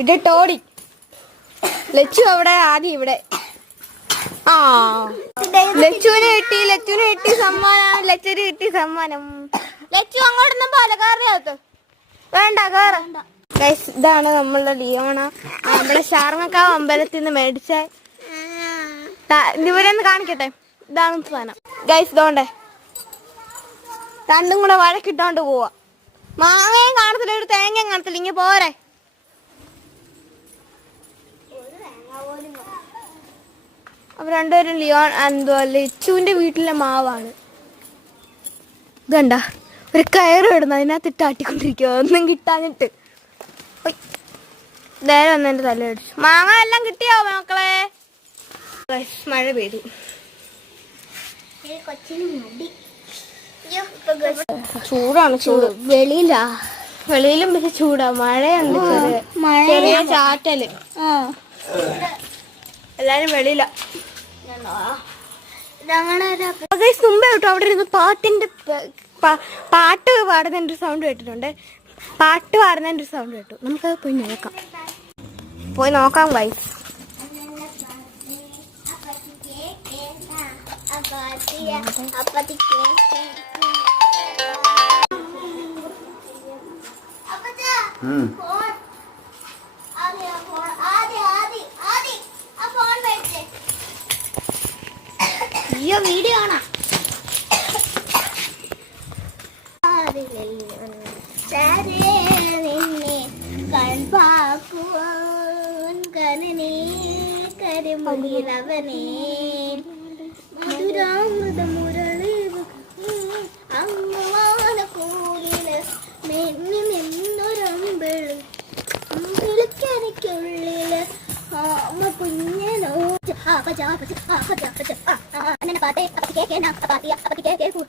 ഇത് ടോടി ലച്ചു അവിടെ ആദ്യം ഇവിടെ ലച്ചുവിന് കിട്ടി സമ്മാനം. ലച്ചുവിന് കിട്ടി സമ്മാനം. ലച്ചു അങ്ങോട്ടൊന്നും പോലെ കയറിയാത്ത വേണ്ട കയറ. ഇതാണ് നമ്മളുടെ ലിയോണ. നമ്മളെ ഷാർമക്കാവ് അമ്പലത്തിൽ നിന്ന് മേടിച്ച ഇവരൊന്ന് കാണിക്കട്ടെ. ഇതാണ് സാധനം ഗൈസ്. ഇതോണ്ടേ രണ്ടും കൂടെ വഴക്കിട്ടോണ്ട് പോവാ. മാങ്ങയും കാണത്തില്ല, ഒരു തേങ്ങയും കാണത്തില്ല. ഇങ്ങനെ പോരെ. അപ്പൊ രണ്ടുപേരും ലിയോൺ എന്തുവാ ലച്ചുവിന്റെ വീട്ടിലെ മാവാണ്. ഇതണ്ട ഒരു കയറ് ഇടുന്നു, അതിനകത്തിട്ട് ആട്ടിക്കൊണ്ടിരിക്കുക. ഒന്നും കിട്ടാഞ്ഞിട്ട് നേരെ വന്ന് എന്റെ തല അടിച്ചു. മാങ്ങ എല്ലാം കിട്ടിയോ മക്കളെ? മഴ പെയ്തു. ചൂടാണ്. ചൂട് വെളിയിലും പക്ഷെ ചൂടാ. മഴയുണ്ട്, ചെറിയ ചാറ്റല്. എല്ലാരും വെളിയില. മുമ്പേ കേട്ടോ അവിടെ ഇരുന്ന് പാട്ട് പാടുന്നതിൻ്റെ ഒരു സൗണ്ട് കേട്ടിട്ടുണ്ട്. പാട്ട് പാടുന്നതിൻ്റെ ഒരു സൗണ്ട് കേട്ടു. നമുക്കത് പോയി നോക്കാം ഗൈസ്. വീഡിയോ കാണാം. കരിമുകിലവനേ മധുരാമൃതമുരളി അങ്ങവാന കൂടില് മെന്നി നിന്നൊരമ്പെളി വിളിക്കനിക്കുള്ളില് അമ്മ കുഞ്ഞനോ അങ്ങനെ പാട്ടേ അപ്പത്തി കേക്കേന അപ്പത്തി കേൾക്കൂ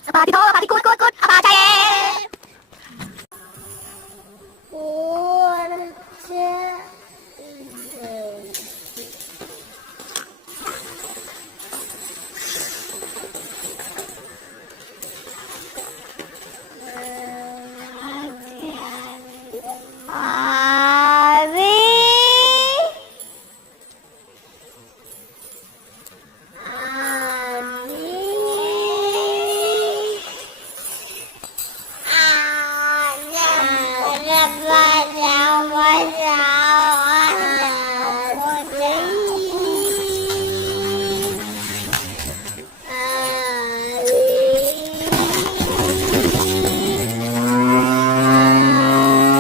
Bye.